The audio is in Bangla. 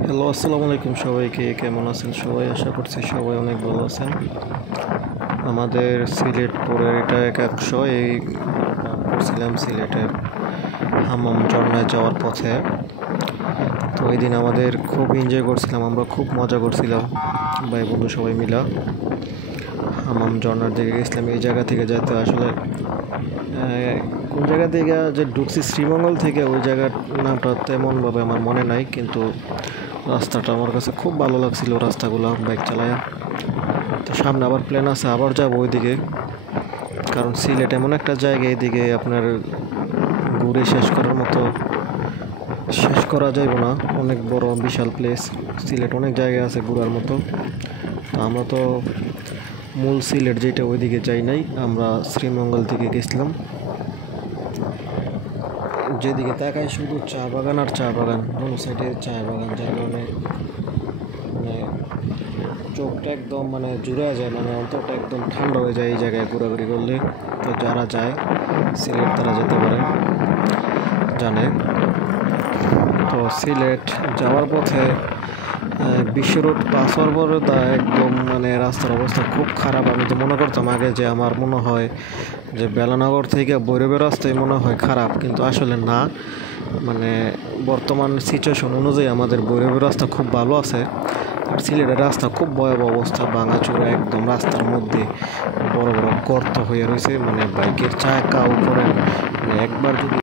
হ্যালো, আসসালামু আলাইকুম সবাইকে। কেমন আছেন সবাই? আশা করছি সবাই অনেক ভালো আছেন। আমাদের সিলেটপুরের এটা একাংশ। এই করছিলাম সিলেটের হামাম ঝর্ণায় যাওয়ার পথে। তো এই দিন আমাদের খুব এনজয় করছিলাম, আমরা খুব মজা করছিলাম ভাই বন্ধু সবাই মিলা। হামাম ঝর্ণার দিকে গেছিলাম। এই জায়গা থেকে যেতে আসলে কোন জায়গা থেকে যে ঢুকছি শ্রীমঙ্গল থেকে, ওই জায়গার নামটা তেমনভাবে আমার মনে নাই, কিন্তু রাস্তাটা আমার কাছে খুব ভালো লাগছিল, রাস্তাগুলো বাইক চালায়। তো সামনে আবার প্ল্যান আছে, আবার যাবো ওইদিকে, কারণ সিলেট এমন একটা জায়গা, এদিকে আপনার ঘুরে শেষ করা যাইব না। অনেক বড় বিশাল প্লেস সিলেট, অনেক জায়গা আছে ঘোরার মতো। তো আমরা তো মূল সিলেট যেটা, ওইদিকে যাই নাই, আমরা শ্রীমঙ্গল থেকে গেছিলাম। যেদিকে তাকাই শুধু চা বাগান আর চা বাগান, দোনো সাইডে চা বাগান, যার কারণে মানে চোখটা একদম জুড়ে যায়, অন্তরটা একদম ঠান্ডা হয়ে যায় এই জায়গায় ঘোরাঘুরি করলে। তো যারা যায় সিলেট তারা যেতে পারে, জানে। তো সিলেট যাওয়ার পথে বিশ্ব রোড পাস হওয়ার পরে তা একদম রাস্তার অবস্থা খুব খারাপ। আমি তো মনে করতাম আগে যে আমার মনে হয় যে বেলানগর থেকে ভৈরবের রাস্তায় মনে হয় খারাপ, কিন্তু আসলে না। বর্তমান সিচুয়েশন অনুযায়ী আমাদের ভৈরবের রাস্তা খুব ভালো আছে। আর সিলেটের রাস্তা খুব ভয়াবহ অবস্থা, ভাঙাচোরা একদম, রাস্তার মধ্যে বড় বড় গর্ত হয়ে রয়েছে, বাইকের চাকা উপরে একবার যদি